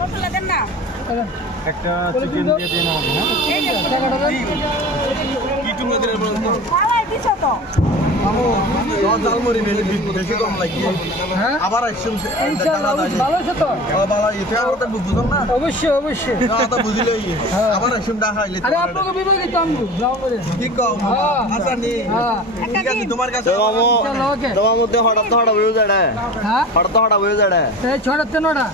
মশলা দেন না একটা চিকেন দিয়ে দিন আমাকে কি তুমি দিলে বলো তো খাওয়াই দিছো তো মামু জালমুড়ি বেশি কম লাগে হ্যাঁ আবার আইসুম ইনশাআল্লাহ ভালো আছে তো ভালো এটা আবার তো বুঝলাম না অবশ্যই অবশ্যই তো বুঝিলে আবার আইসুম দেখাইলে আরে আপনাকে বিভাগে তো আমি যাও করে ঠিক কম আচ্ছা নি ঠিক আছে তোমার কাছে তোমার মধ্যে হঠাৎ হয়ে যায় হ্যাঁ হঠাৎ হয়ে যায় এই 6:00 9:00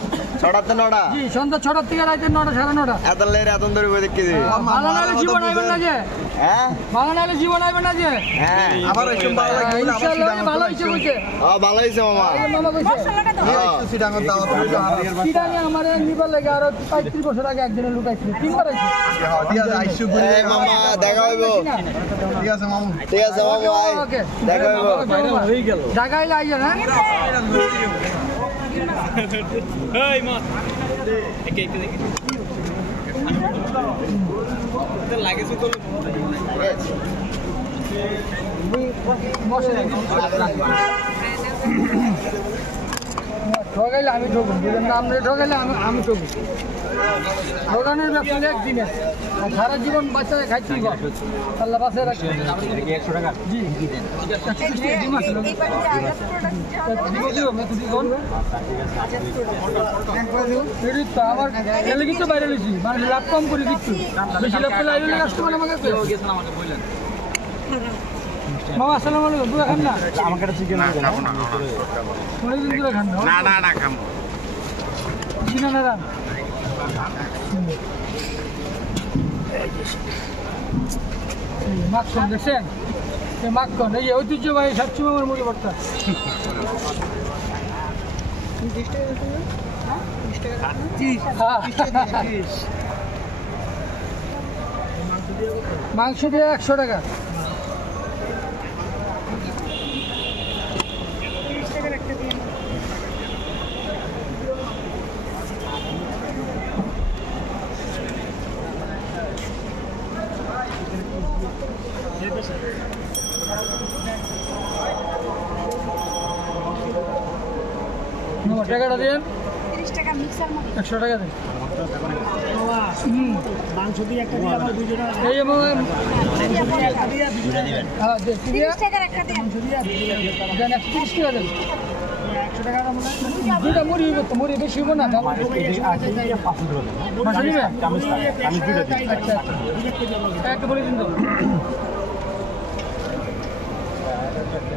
ছটাতে নটা জি সন্ধ্যা 6:00 থেকে রাতে 9:00 9:30 এত লেট এত ধরে বই দেখি বাংলাদেশে জীবন আইবেন না যে হ্যাঁ বাংলাদেশে জীবন আইবেন না যে হ্যাঁ আবার আইসুম ভালো লাগে ইনশাআল্লাহ ভালো হইছে কইছে ভালো হইছে মামা মামা কইছে মশলাটা দাও একটু সিডাঙ্গন দাও কিটা নিয়ে আমারে নিবার লাগে আর 35 বছর আগে একজনের লোক আইছিল তিনবার আইছে ঠিক আছে আইসু ঘুরে এই মামা দেখা হইব ঠিক আছে মামু ঠিক আছে মামা আই ওকে দেখা হইব ভাইরাল হয়ে গেল জায়গায় আইয়া না এই মা একে একে দেখি তো লাগেছে তো ঠকাইলে আমি ঠকবো আপনি ঠকাইলে আমি ঠকবো ঠকানোর ব্যবসা একদিনে সারা জীবন বাচ্চাদের খাইছি আল্লাহ বাসায় রাখছে 100 টাকা জি আমার এলে কিন্তু বাইরে বেশি মানে লাভ কম করে দিচ্ছি বেশি লাভ করলে আইলে কাস্টমার আমাকে মামা আসসালামু আলাইকুম দুধ খান না আমাকে একটা চিকেন দিন না অনেকদিন দুধ খান না খামো চিনা না রান মাখন দেখছেন মাখন এই যে ঐতিহ্যবাহী সবচেয়ে আমার মুখে পড়তা মাংস দিয়ে 100 টাকা টাকাটা দেন 30 টাকা মিক্সার মতো 100 টাকা দেন মাংস দিয়ে একটা দিয়ে আবার দুইটা এই আমার হ্যাঁ দে 30 টাকার একটা দেন দেন 30 টাকা দেন 100 টাকা আমরা দুটা মুড়ি হইব মুড়ি বেশি হইব না দাম আমি দুটো দিন আচ্ছা একটা বলে দিন তো